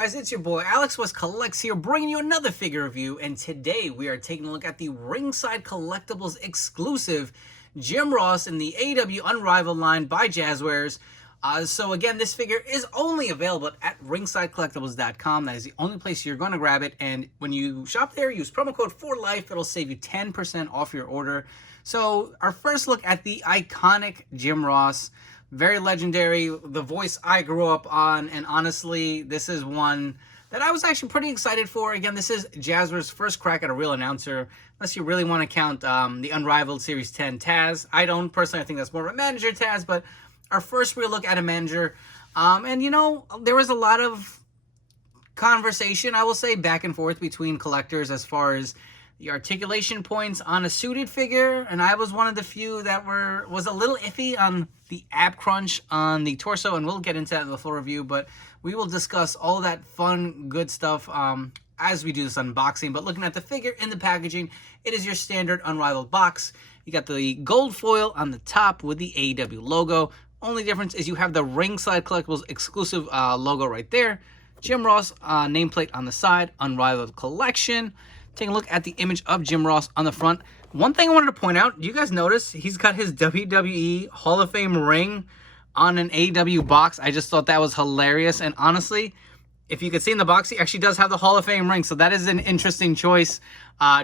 guys? It's your boy Alex West Collects here, bringing you another figure review, and today we are taking a look at the Ringside Collectibles exclusive Jim Ross in the AEW Unrivaled line by Jazwares. So again, this figure is only available at ringsidecollectibles.com. That is the only place you're going to grab it, and when you shop there, use promo code FORLIFE. It'll save you 10% off your order. So our first look at the iconic Jim Ross. Very legendary, the voice I grew up on, and honestly, this is one that I was actually pretty excited for. Again, this is Jazwares' first crack at a real announcer, unless you really want to count the Unrivaled Series 10 Taz. I don't personally, I think that's more of a manager Taz, but our first real look at a manager. And you know, there was a lot of conversation, I will say, back and forth between collectors as far as the articulation points on a suited figure, and I was one of the few that was a little iffy on the ab crunch on the torso, and we'll get into that in the full review, but we will discuss all that fun, good stuff as we do this unboxing. But looking at the figure in the packaging, it is your standard Unrivaled box. You got the gold foil on the top with the AEW logo. Only difference is you have the Ringside Collectibles exclusive logo right there. Jim Ross nameplate on the side, Unrivaled Collection. Taking a look at the image of Jim Ross on the front. One thing I wanted to point out, do you guys notice he's got his WWE Hall of Fame ring on an AEW box? I just thought that was hilarious. And honestly, if you could see in the box, he actually does have the Hall of Fame ring. So that is an interesting choice.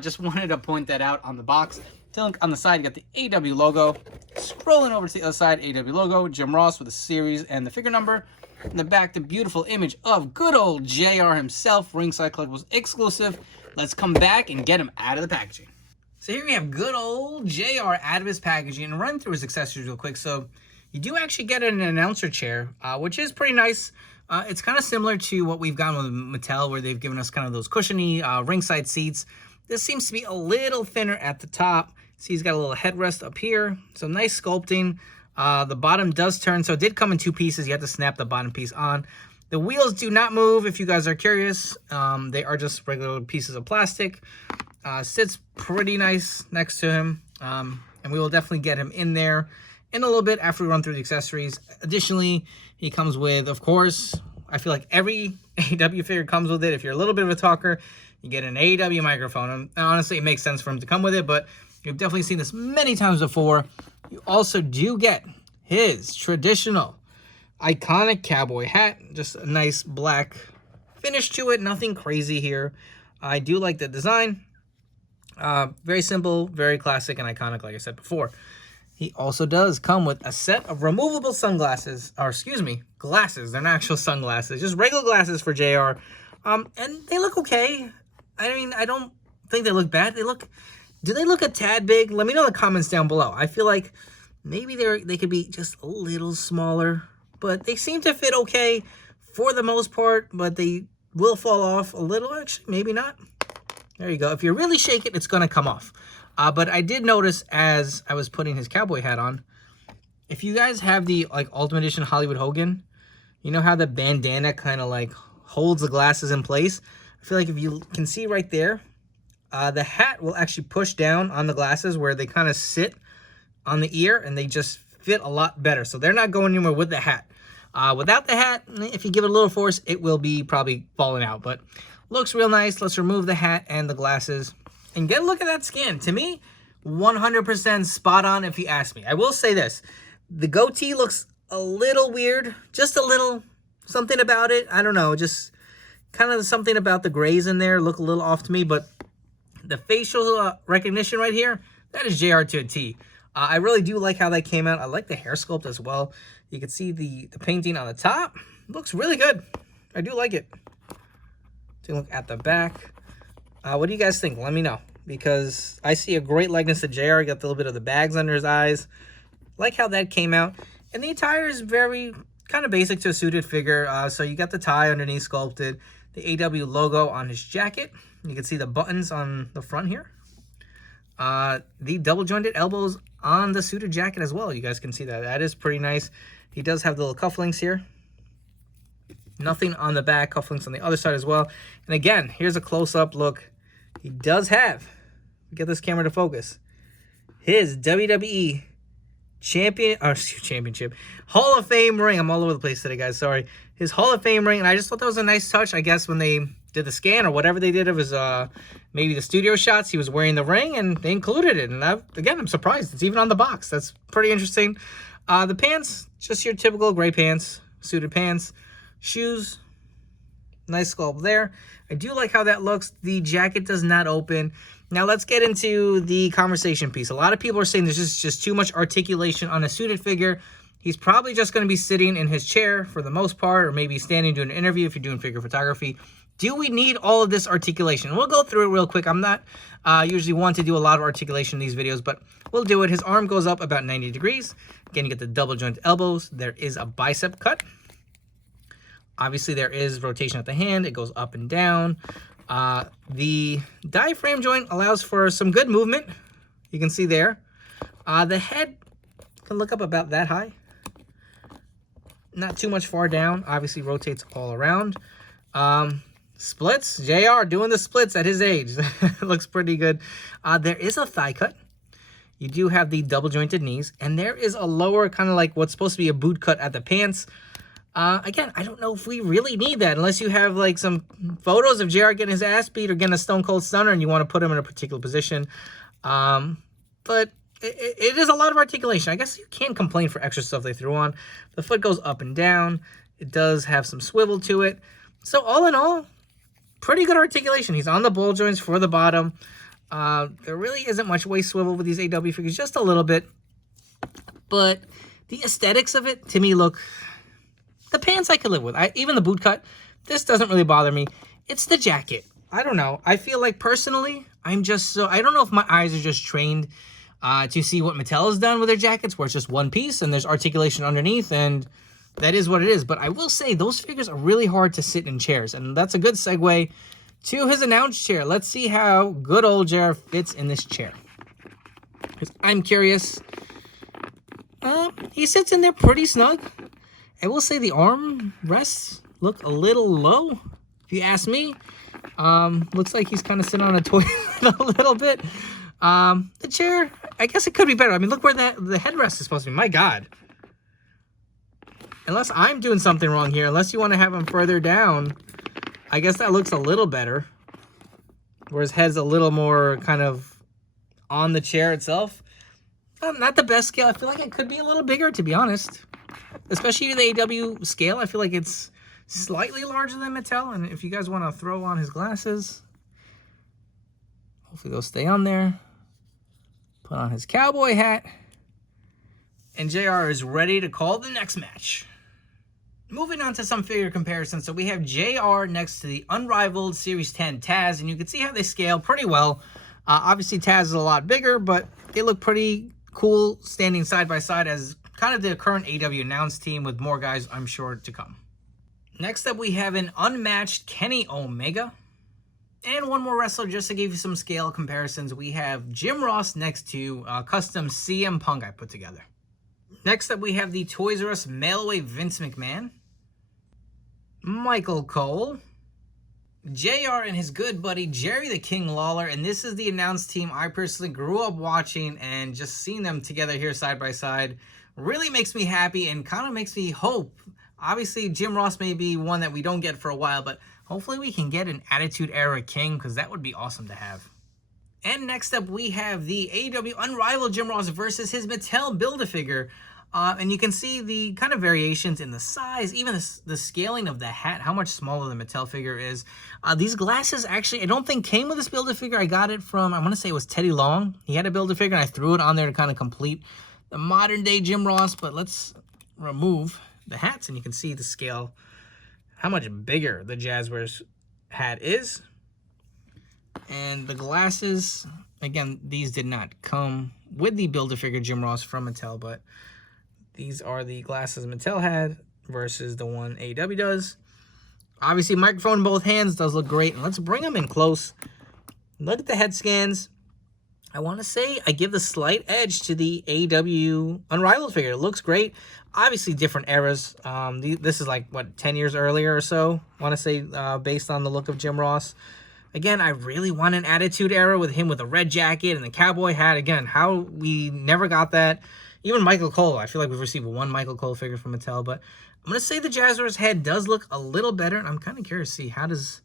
Just wanted to point that out on the box. Taking a look on the side, you got the AEW logo. Scrolling over to the other side, AEW logo, Jim Ross with the series and the figure number. In the back, the beautiful image of good old JR himself, Ringside Collectibles exclusive. Let's come back and get him out of the packaging. So here we have good old JR out of his packaging, and run through his accessories real quick. So you do actually get an announcer chair, which is pretty nice. It's kind of similar to what we've gotten with Mattel, where they've given us kind of those cushiony ringside seats. This seems to be a little thinner at the top. See, he's got a little headrest up here. So nice sculpting. The bottom does turn, so it did come in two pieces. You have to snap the bottom piece on. The wheels do not move, if you guys are curious. They are just regular pieces of plastic. Sits pretty nice next to him. And we will definitely get him in there in a little bit after we run through the accessories. Additionally, he comes with, of course, I feel like every AEW figure comes with it. If you're a little bit of a talker, you get an AEW microphone. And honestly, it makes sense for him to come with it, but you've definitely seen this many times before. You also do get his traditional iconic cowboy hat, just a nice black finish to it, nothing crazy here. I do like the design. Very simple, very classic and iconic, like I said before. He also does come with a set of removable sunglasses, or excuse me, glasses. They're not actual sunglasses, just regular glasses for JR. And they look okay. I mean, I don't think they look bad. Do they look a tad big? Let me know in the comments down below. I feel like maybe they could be just a little smaller, but they seem to fit okay for the most part, but they will fall off a little, actually, maybe not. There you go. If you really shake it, it's going to come off. But I did notice as I was putting his cowboy hat on, if you guys have the like Ultimate Edition Hollywood Hogan, you know how the bandana kind of like holds the glasses in place? I feel like if you can see right there, the hat will actually push down on the glasses where they kind of sit on the ear, and they just fit a lot better. So they're not going anywhere with the hat. Without the hat, if you give it a little force, it will be probably falling out. But looks real nice. Let's remove the hat and the glasses and get a look at that skin. To me, 100% spot on if you ask me. I will say this. The goatee looks a little weird. Just a little something about it. I don't know. Just kind of something about the grays in there look a little off to me. But the facial recognition right here, that is JR to a T. I really do like how that came out. I like the hair sculpt as well. You can see the painting on the top. Looks really good. I do like it. Take a look at the back. What do you guys think? Let me know. Because I see a great likeness to JR. Got a little bit of the bags under his eyes. Like how that came out. And the attire is very kind of basic to a suited figure. So you got the tie underneath sculpted. The AW logo on his jacket. You can see the buttons on the front here. The double jointed elbows on the suited jacket as well. You guys can see that. That is pretty nice. He does have the little cufflinks here. Nothing on the back. Cufflinks on the other side as well. And again, here's a close-up look. He does have, get this camera to focus, his WWE championship Hall of Fame ring. I'm all over the place today, guys. Sorry. His Hall of Fame ring, and I just thought that was a nice touch. I guess when they did the scan or whatever they did of his maybe the studio shots, he was wearing the ring, and they included it. And again, I'm surprised it's even on the box. That's pretty interesting. The pants, just your typical gray pants, suited pants, shoes. Nice sculpt there. I do like how that looks. The jacket does not open. Now let's get into the conversation piece. A lot of people are saying there's just too much articulation on a suited figure. He's probably just going to be sitting in his chair for the most part, or maybe standing doing an interview if you're doing figure photography. Do we need all of this articulation? We'll go through it real quick. I'm not usually one to do a lot of articulation in these videos, but we'll do it. His arm goes up about 90 degrees. Again, you get the double joint elbows. There is a bicep cut. Obviously, there is rotation at the hand. It goes up and down. The diaphragm joint allows for some good movement. You can see there. The head can look up about that high. Not too much far down. Obviously, rotates all around. Splits. JR doing the splits at his age. Looks pretty good. There is a thigh cut. You do have the double jointed knees. And there is a lower kind of like what's supposed to be a boot cut at the pants. Again, I don't know if we really need that unless you have like some photos of JR getting his ass beat or getting a Stone Cold Stunner and you want to put him in a particular position. But it is a lot of articulation. I guess you can't complain for extra stuff they threw on. The foot goes up and down. It does have some swivel to it. So all in all, pretty good articulation. He's on the ball joints for the bottom. There really isn't much waist swivel with these AEW figures, just a little bit. But the aesthetics of it, to me, look... The pants I could live with. Even the boot cut, this doesn't really bother me. It's the jacket. I don't know. I feel like personally, I'm just so... I don't know if my eyes are just trained to see what Mattel has done with their jackets, where it's just one piece and there's articulation underneath, and that is what it is. But I will say, those figures are really hard to sit in chairs, and that's a good segue to his announce chair. Let's see how good old JR fits in this chair. Because I'm curious. He sits in there pretty snug. I will say the arm rests look a little low, if you ask me. Looks like he's kind of sitting on a toilet a little bit. The chair, I guess it could be better. I mean, look where the headrest is supposed to be. My God. Unless I'm doing something wrong here, unless you want to have him further down, I guess that looks a little better. Where his head's a little more kind of on the chair itself. Not the best scale. I feel like it could be a little bigger, to be honest. Especially the AEW scale, I feel like it's slightly larger than Mattel. And if you guys want to throw on his glasses, hopefully they'll stay on there. Put on his cowboy hat. And JR is ready to call the next match. Moving on to some figure comparisons. So we have JR next to the Unrivaled Series 10 Taz. And you can see how they scale pretty well. Obviously, Taz is a lot bigger, but they look pretty cool standing side by side as kind of the current AEW announce team with more guys, I'm sure, to come. Next up, we have an unmatched Kenny Omega. And one more wrestler, just to give you some scale comparisons. We have Jim Ross next to custom CM Punk I put together. Next up, we have the Toys R Us mail-away Vince McMahon. Michael Cole. JR and his good buddy, Jerry the King Lawler. And this is the announce team I personally grew up watching, and just seeing them together here side by side really makes me happy and kind of makes me hope. Obviously, Jim Ross may be one that we don't get for a while, but hopefully we can get an Attitude Era King, because that would be awesome to have. And next up, we have the AEW Unrivaled Jim Ross versus his Mattel Build-A-Figure. And you can see the kind of variations in the size, even the scaling of the hat, how much smaller the Mattel figure is. These glasses actually, I don't think came with this Build-A-Figure. I got it from, I want to say it was Teddy Long. He had a Build-A-Figure, and I threw it on there to kind of complete the modern-day Jim Ross. But let's remove the hats, and you can see the scale, how much bigger the Jazwares hat is. And the glasses, again, these did not come with the Build-A-Figure Jim Ross from Mattel, but these are the glasses Mattel had versus the one AEW does. Obviously, microphone in both hands does look great. And let's bring them in close. Look at the head scans. I want to say I give the slight edge to the AEW Unrivaled figure. It looks great. Obviously, different eras. This is like, what, 10 years earlier or so? I want to say based on the look of Jim Ross. Again, I really want an Attitude Era with him with a red jacket and the cowboy hat. Again, how we never got that. Even Michael Cole. I feel like we've received one Michael Cole figure from Mattel, but I'm going to say the Jazwares head does look a little better, and I'm kind of curious to see how does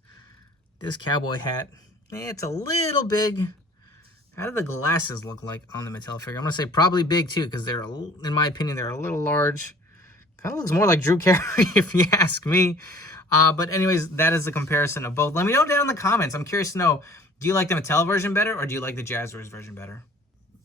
this cowboy hat, it's a little big. How do the glasses look like on the Mattel figure? I'm going to say probably big too, because they're, in my opinion, they're a little large. Kind of looks more like Drew Carey, if you ask me. But anyways, that is the comparison of both. Let me know down in the comments. I'm curious to know, do you like the Mattel version better, or do you like the Jazwares version better?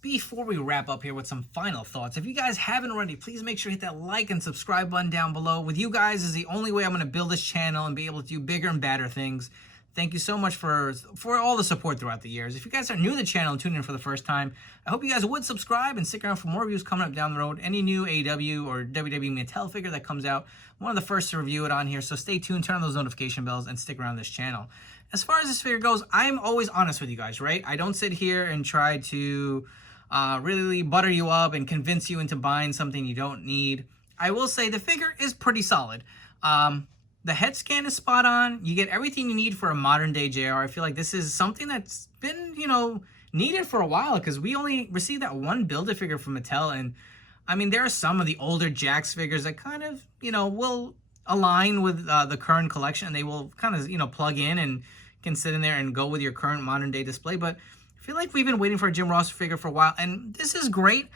Before we wrap up here with some final thoughts, if you guys haven't already, please make sure to hit that like and subscribe button down below. With you guys is the only way I'm going to build this channel and be able to do bigger and badder things. Thank you so much for all the support throughout the years. If you guys are new to the channel and tuning in for the first time, I hope you guys would subscribe and stick around for more reviews coming up down the road. Any new AEW or WWE Mattel figure that comes out, I'm one of the first to review it on here. So stay tuned, turn on those notification bells, and stick around this channel. As far as this figure goes, I'm always honest with you guys, right? I don't sit here and try to really butter you up and convince you into buying something you don't need. I will say the figure is pretty solid. The head scan is spot on. You get everything you need for a modern day JR. I feel like this is something that's been, needed for a while, because we only received that one Build-A-Figure from Mattel. And I mean, there are some of the older Jax figures that kind of, will align with the current collection. They will kind of, plug in and can sit in there and go with your current modern day display. But I feel like we've been waiting for a Jim Ross figure for a while, and this is great.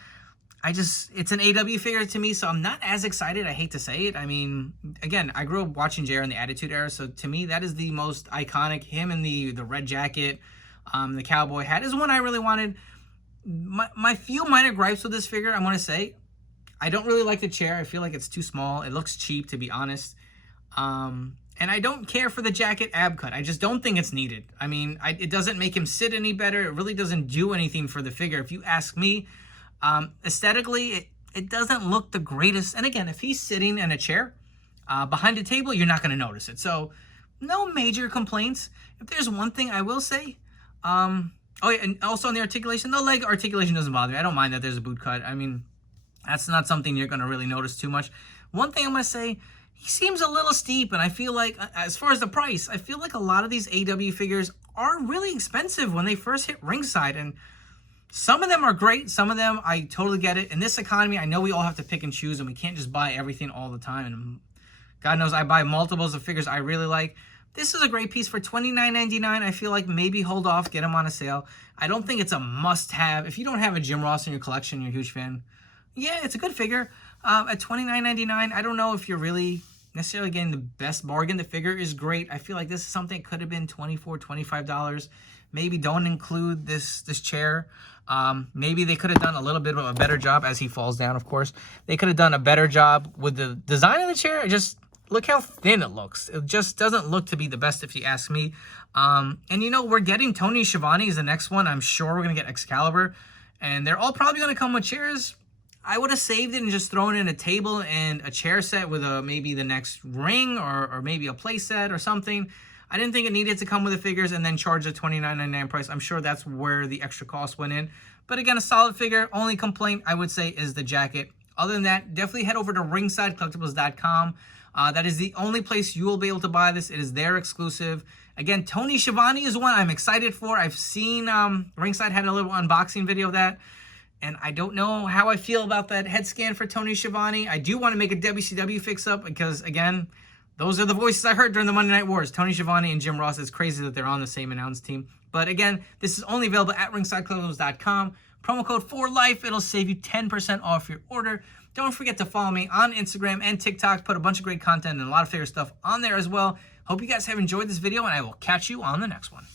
It's an AW figure to me, so I'm not as excited. I hate to say it. I mean, again, I grew up watching JR in the Attitude Era, so to me, that is the most iconic. Him in the red jacket, the cowboy hat is one I really wanted. My few minor gripes with this figure, I'm going to say, I don't really like the chair. I feel like it's too small. It looks cheap, to be honest. And I don't care for the jacket ab cut. I just don't think it's needed. I mean, it doesn't make him sit any better. It really doesn't do anything for the figure, if you ask me. Aesthetically, it doesn't look the greatest. And again, if he's sitting in a chair behind a table, you're not going to notice it. So no major complaints. If there's one thing I will say, oh yeah, and also on the articulation, the leg articulation doesn't bother me. I don't mind that there's a boot cut. I mean, that's not something you're going to really notice too much. One thing I'm going to say, he seems a little steep, and I feel like, as far as the price, I feel like a lot of these AW figures are really expensive when they first hit ringside, and some of them are great. Some of them, I totally get it. In this economy, I know we all have to pick and choose, and we can't just buy everything all the time. And God knows I buy multiples of figures I really like. This is a great piece for $29.99. I feel like maybe hold off, get them on a sale. I don't think it's a must-have. If you don't have a Jim Ross in your collection, you're a huge fan. Yeah, it's a good figure. At $29.99, I don't know if you're really necessarily getting the best bargain. The figure is great. I feel like this is something that could have been $24, $25. Maybe don't include this chair. Maybe they could have done a little bit of a better job as he falls down, of course. They could have done a better job with the design of the chair. Just look how thin it looks. It just doesn't look to be the best, if you ask me. And, we're getting Tony Schiavone is the next one. I'm sure we're going to get Excalibur. And they're all probably going to come with chairs. I would have saved it and just thrown in a table and a chair set with maybe the next ring or maybe a play set or something. I didn't think it needed to come with the figures and then charge the $29.99 price. I'm sure that's where the extra cost went in. But again, a solid figure. Only complaint, I would say, is the jacket. Other than that, definitely head over to ringsidecollectibles.com. That is the only place you will be able to buy this. It is their exclusive. Again, Tony Schiavone is one I'm excited for. I've seen Ringside had a little unboxing video of that. And I don't know how I feel about that head scan for Tony Schiavone. I do want to make a WCW fix-up because, again, those are the voices I heard during the Monday Night Wars. Tony Schiavone and Jim Ross. It's crazy that they're on the same announce team. But again, this is only available at ringsidecollectibles.com. Promo code FORLIFE. It'll save you 10% off your order. Don't forget to follow me on Instagram and TikTok. Put a bunch of great content and a lot of favorite stuff on there as well. Hope you guys have enjoyed this video, and I will catch you on the next one.